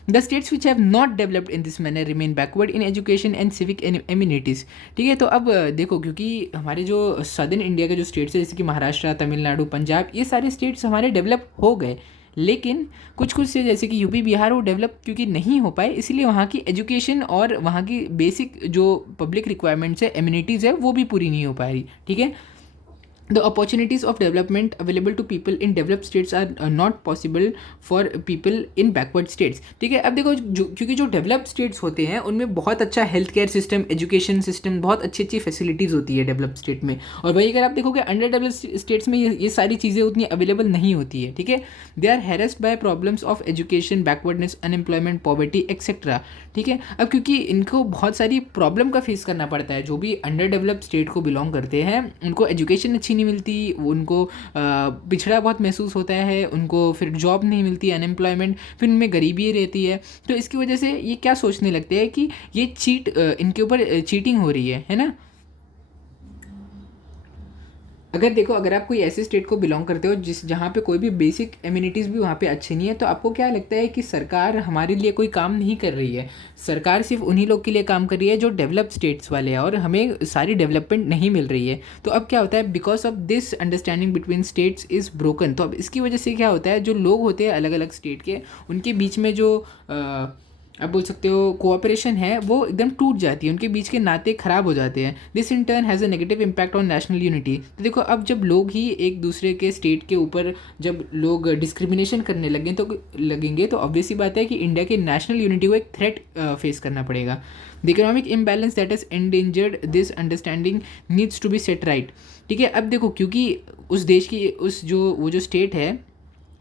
The states which have not developed in this manner remain backward in education and civic amenities, ठीक है। तो अब देखो क्योंकि हमारे जो सदर्न इंडिया के जो स्टेट्स है जैसे कि महाराष्ट्र, तमिलनाडु, पंजाब, ये सारे स्टेट्स हमारे डेवलप हो गए, लेकिन कुछ कुछ से जैसे कि यूपी बिहार वो डेवलप क्योंकि नहीं हो पाए, इसीलिए वहाँ की एजुकेशन और वहाँ की बेसिक जो पब्लिक रिक्वायरमेंट्स है, एम्यूनिटीज़ है, वो भी पूरी नहीं हो पा रही, ठीक है। The opportunities of development available to people in developed states are not possible for people in backward states, ठीक है। अब देखो क्योंकि जो डेवलप्ड स्टेट्स होते हैं उनमें बहुत अच्छा health care system, education system, बहुत अच्छी अच्छी फैसिलिटीज़ होती है डेवलप्ड स्टेट में। और वही अगर आप देखोगे अंडर डेवलप्ड स्टेट्स में ये सारी चीज़ें उतनी अवेलेबल नहीं होती है, ठीक है। They are harassed by problems of education, backwardness, unemployment, poverty etcetera, ठीक है। अब क्योंकि इनको बहुत सारी प्रॉब्लम का फेस करना पड़ता है, जो भी अंडर डेवलप्ड स्टेट को बिलोंग करते हैं उनको एजुकेशन अच्छी नहीं मिलती, उनको पिछड़ा बहुत महसूस होता है, उनको फिर जॉब नहीं मिलती, अनएम्प्लॉयमेंट, फिर उनमें गरीबी रहती है। तो इसकी वजह से ये क्या सोचने लगते हैं कि ये इनके ऊपर चीटिंग हो रही है ना। अगर देखो, अगर आप कोई ऐसे स्टेट को बिलोंग करते हो जहाँ पे कोई भी बेसिक एम्यूनिटीज़ भी वहाँ पे अच्छी नहीं है, तो आपको क्या लगता है कि सरकार हमारे लिए कोई काम नहीं कर रही है। सरकार सिर्फ उन्हीं लोग के लिए काम कर रही है जो डेवलप्ड स्टेट्स वाले हैं, और हमें सारी डेवलपमेंट नहीं मिल रही है। तो अब क्या होता है, because of this understanding between states is broken. तो अब इसकी वजह से क्या होता है, जो लोग होते हैं अलग अलग स्टेट के, उनके बीच में जो आप बोल सकते हो कोऑपरेशन है, वो एकदम टूट जाती है, उनके बीच के नाते खराब हो जाते हैं। This in turn has a negative impact on national unity. तो देखो, अब जब लोग ही एक दूसरे के स्टेट के ऊपर जब लोग डिस्क्रिमिनेशन करने लगेंगे तो ऑब्वियस सी बात है कि इंडिया के नेशनल यूनिटी को एक थ्रेट फेस करना पड़ेगा। The economic imbalance that is endangered this understanding needs to be set right, ठीक है। अब देखो, क्योंकि उस देश की वो जो स्टेट है,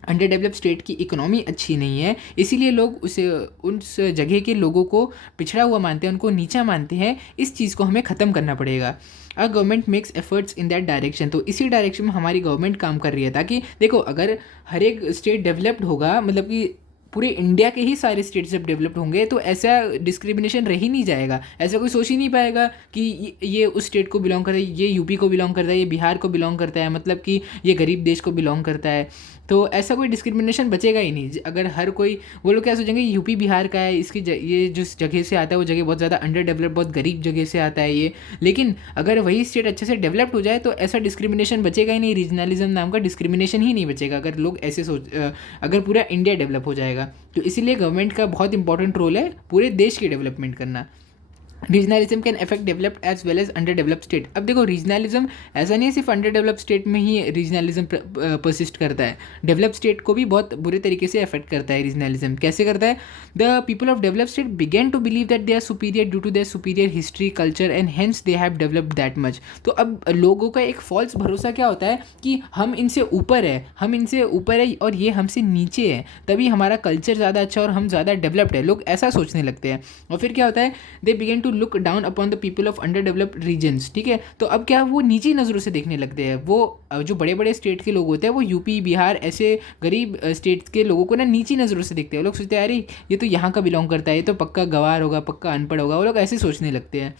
अंडर डेवलप्ड स्टेट की इकोनॉमी अच्छी नहीं है, इसीलिए लोग उस जगह के लोगों को पिछड़ा हुआ मानते हैं, उनको नीचा मानते हैं। इस चीज़ को हमें ख़त्म करना पड़ेगा। A government makes efforts in that direction. तो इसी डायरेक्शन में हमारी गवर्नमेंट काम कर रही है, ताकि देखो, अगर हर एक स्टेट डेवलप्ड होगा, मतलब कि पूरे इंडिया के ही सारे स्टेट्स जब डेवलप्ड होंगे, तो ऐसा डिस्क्रिमिनेशन रह ही नहीं जाएगा। ऐसा कोई सोच ही नहीं पाएगा कि ये उस स्टेट को बिलोंग करता है, ये यूपी को बिलोंग करता है, ये बिहार को बिलोंग करता है, मतलब कि ये गरीब देश को बिलोंग करता है। तो ऐसा कोई डिस्क्रिमिनेशन बचेगा ही नहीं। अगर हर कोई, वो लोग क्या सोचेंगे, यूपी बिहार का है, ये जिस जगह से आता है वो जगह बहुत ज़्यादा अंडर डेवलप, बहुत गरीब जगह से आता है ये। लेकिन अगर वही स्टेट अच्छे से डेवलप्ड हो जाए तो ऐसा डिस्क्रिमिनेशन बचेगा ही नहीं, रीजनलिज्म नाम का डिस्क्रिमिनेशन ही नहीं बचेगा, अगर लोग ऐसे अगर पूरा इंडिया डेवलप हो जाएगा। तो इसीलिए गवर्नमेंट का बहुत इंपॉर्टेंट रोल है पूरे देश की डेवलपमेंट करना। Regionalism can affect developed as well as under developed state. अब देखो, रीजनलिज्म ऐसा नहीं है सिर्फ अंडर डेवलप्ड स्टेट में ही रीजनलिज्म परसिस्ट करता है, डेवलप्ड स्टेट को भी बहुत बुरे तरीके से अफेक्ट करता है रीजनलिज्म। कैसे करता है, the people of developed state begin to believe that they are superior due to their superior history, culture and hence they have developed that much. तो अब लोगों का एक फॉल्स भरोसा क्या होता है कि हम इनसे ऊपर है और ये हमसे नीचे है, तभी हमारा कल्चर ज़्यादा अच्छा और हम ज़्यादा डेवलप्ड है, लोग ऐसा सोचने लगते हैं। और फिर क्या होता है, they begin to look down upon the people of underdeveloped regions, ठीक है। तो अब क्या, वो नीची नज़रों से देखने लगते हैं। वो जो बड़े बड़े स्टेट के लोग होते हैं, वो यूपी बिहार ऐसे गरीब स्टेट्स के लोगों को ना नीची नज़रों से देखते हैं। वो लोग सोचते हैं, अरे ये तो यहाँ का बिलोंग करता है, ये तो पक्का गवार होगा, पक्का अनपढ़ होगा, वो लोग ऐसे सोचने लगते हैं।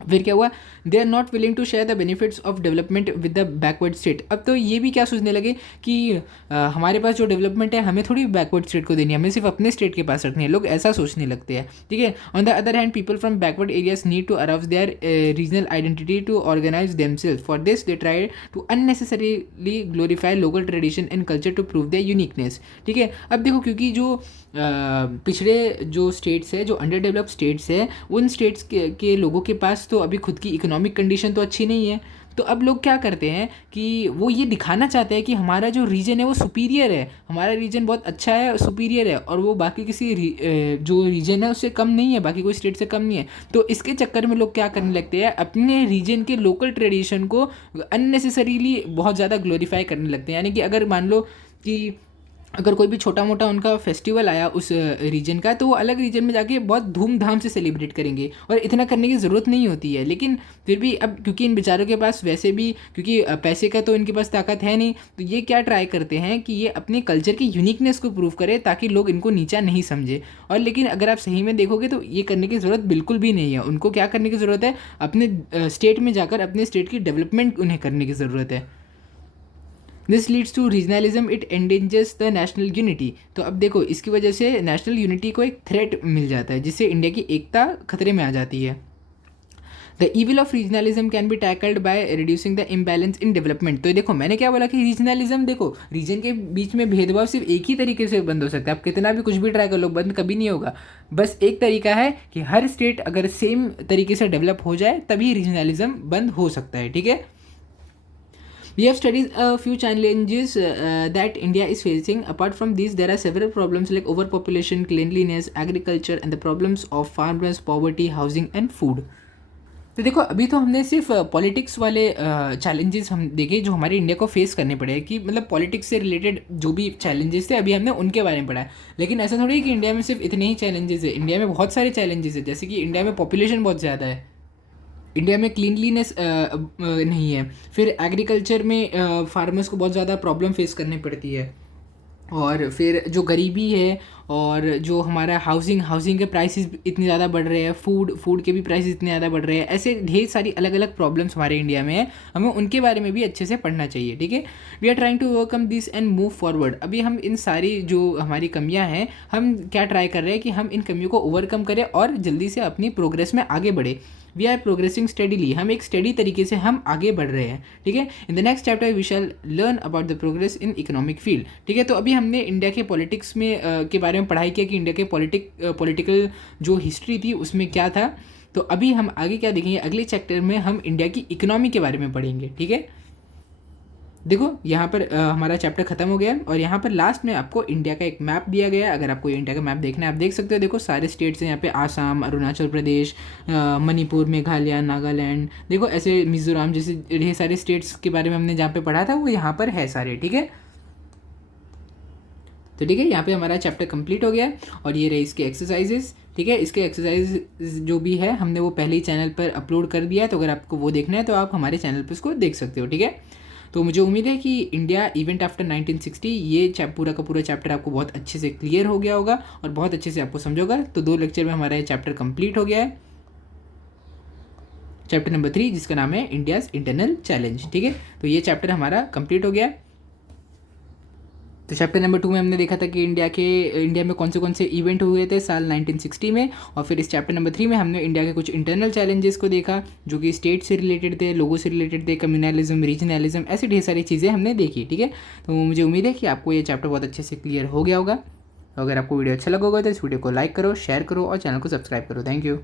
फिर क्या हुआ, they are not willing to share the benefits of development with the backward state. अब तो ये भी क्या सोचने लगे कि हमारे पास जो डेवलपमेंट है हमें थोड़ी बैकवर्ड स्टेट को देनी है, हमें सिर्फ अपने स्टेट के पास रखनी है, लोग ऐसा सोचने लगते हैं, ठीक है। On the other hand, people from backward areas need to arouse their regional identity to organise themself. For this they try to unnecessarily glorify local tradition and culture to prove their uniqueness, ठीक है। अब देखो, क्योंकि जो पिछड़े जो स्टेट्स है, जो अंडर डेवलप्ड स्टेट्स है, उन स्टेट्स के लोगों के पास तो अभी खुद की इकोनॉमिक कंडीशन तो अच्छी नहीं है। तो अब लोग क्या करते हैं कि वो ये दिखाना चाहते हैं कि हमारा जो रीजन है वो सुपीरियर है, हमारा रीजन बहुत अच्छा है, सुपीरियर है, और वो बाकी किसी जो रीजन है उससे कम नहीं है, बाकी कोई स्टेट से कम नहीं है। तो इसके चक्कर में लोग क्या करने लगते हैं, अपने रीजन के लोकल ट्रेडिशन को अननेसेसरीली बहुत ज़्यादा ग्लोरीफाई करने लगते हैं। यानी कि अगर मान लो कि अगर कोई भी छोटा मोटा उनका फेस्टिवल आया उस रीजन का, तो वो अलग रीजन में जाके बहुत धूमधाम से सेलिब्रेट करेंगे, और इतना करने की ज़रूरत नहीं होती है। लेकिन फिर भी अब क्योंकि इन बेचारों के पास वैसे भी, क्योंकि पैसे का तो इनके पास ताकत है नहीं, तो ये क्या ट्राई करते हैं कि ये अपने कल्चर की यूनिकनेस को प्रूव करें ताकि लोग इनको नीचा नहीं समझे। और लेकिन अगर आप सही में देखोगे तो ये करने की ज़रूरत बिल्कुल भी नहीं है। उनको क्या करने की ज़रूरत है, अपने स्टेट में जाकर अपने स्टेट की डेवलपमेंट उन्हें करने की ज़रूरत है। This leads to regionalism, it endangers the national unity. तो अब देखो, इसकी वजह से नेशनल यूनिटी को एक थ्रेट मिल जाता है, जिससे इंडिया की एकता खतरे में आ जाती है। The evil of regionalism can be tackled by reducing the imbalance in development. तो देखो मैंने क्या बोला कि रीजनलिज्म, देखो रीजन के बीच में भेदभाव सिर्फ एक ही तरीके से बंद हो सकता है, आप कितना भी कुछ भी ट्राई कर लो बंद कभी नहीं होगा। बस एक तरीका है कि हर स्टेट अगर सेम तरीके से डेवलप हो जाए तभी रीजनलिज्म बंद हो सकता है, ठीक है। We have studied a few challenges that India is facing. Apart from these, there are several problems like overpopulation, cleanliness, agriculture, and the problems of farmers, poverty, housing, and food. तो देखो अभी तो हमने सिर्फ पॉलिटिक्स वाले चैलेंजेस हम देखे जो हमारे इंडिया को फेस करने पड़े कि मतलब पॉलिटिक्स से रिलेटेड जो भी चैलेंजेस थे अभी हमने उनके बारे में पढ़ा है। लेकिन ऐसा थोड़ी है कि इंडिया में सिर्फ इतने ही चैलेंजेस है, इंडिया में बहुत सारे चैलेंजेस है। जैसे कि इंडिया में पॉपुलेशन बहुत ज़्यादा है, इंडिया में क्लीनलीनेस नहीं है, फिर एग्रीकल्चर में फार्मर्स को बहुत ज़्यादा प्रॉब्लम फेस करनी पड़ती है, और फिर जो गरीबी है और जो हमारा हाउसिंग के प्राइसेस इतने ज़्यादा बढ़ रहे हैं, फूड के भी प्राइसेस इतने ज़्यादा बढ़ रहे हैं। ऐसे ढेर सारी अलग अलग प्रॉब्लम्स हमारे इंडिया में है, हमें उनके बारे में भी अच्छे से पढ़ना चाहिए, ठीक है। We are trying to overcome this and move forward. अभी हम इन सारी जो हमारी कमियां हैं हम क्या ट्राई कर रहे हैं कि हम इन कमियों को ओवरकम करें और जल्दी से अपनी प्रोग्रेस में आगे बढ़े। वी आर प्रोग्रेसिंग स्टडीली, हम एक स्टडी तरीके से हम आगे बढ़ रहे हैं, ठीक है। In the next chapter we shall learn about the progress in economic field, ठीक है। तो अभी हमने इंडिया के पॉलिटिक्स में के बारे में पढ़ाई किया कि इंडिया के पॉलिटिकल जो हिस्ट्री थी उसमें क्या था। तो अभी हम आगे क्या देखेंगे, अगले चैप्टर में हम इंडिया की इकोनॉमी के बारे में पढ़ेंगे, ठीक है। देखो यहाँ पर हमारा चैप्टर खत्म हो गया और यहाँ पर लास्ट में आपको इंडिया का एक मैप दिया गया है। अगर आपको इंडिया का मैप देखना है आप देख सकते हो। देखो सारे स्टेट्स हैं यहाँ पे, आसाम, अरुणाचल प्रदेश, मणिपुर, मेघालय, नागालैंड, देखो ऐसे मिजोरम, जैसे ढेर सारे स्टेट्स के बारे में हमने जहाँ पे पढ़ा था वो यहाँ पर है सारे, ठीक है। तो ठीक है, यहाँ पे हमारा चैप्टर कंप्लीट हो गया और ये रहे इसके एक्सरसाइजेस, ठीक है। इसके एक्सरसाइज जो भी है हमने वो पहले ही चैनल पर अपलोड कर दिया है, तो अगर आपको वो देखना है तो आप हमारे चैनल पर उसको देख सकते हो, ठीक है। तो मुझे उम्मीद है कि इंडिया इवेंट आफ्टर 1960 ये पूरा का पूरा चैप्टर आपको बहुत अच्छे से क्लियर हो गया होगा और बहुत अच्छे से आपको समझोगा। तो 2 लेक्चर में हमारा ये चैप्टर कंप्लीट हो गया है, चैप्टर नंबर 3 जिसका नाम है इंडियाज़ इंटरनल चैलेंज, ठीक है। तो ये चैप्टर हमारा कंप्लीट हो गया है। तो चैप्टर नंबर 2 में हमने देखा था कि इंडिया में कौन से इवेंट हुए थे साल 1960 में, और फिर इस चैप्टर नंबर 3 में हमने इंडिया के कुछ इंटरनल चैलेंजेस को देखा जो कि स्टेट से रिलेटेड थे, लोगों से रिलेटेड थे, कम्युनलिज्म, रीजनलिज्म, ऐसी ढेर सारी चीज़ें हमने देखी, ठीक है। तो मुझे उम्मीद है कि आपको ये चैप्टर बहुत अच्छे से क्लियर हो गया होगा। अगर आपको वीडियो अच्छा लगा होगा तो इस वीडियो को लाइक करो, शेयर करो और चैनल को सब्सक्राइब करो। Thank you.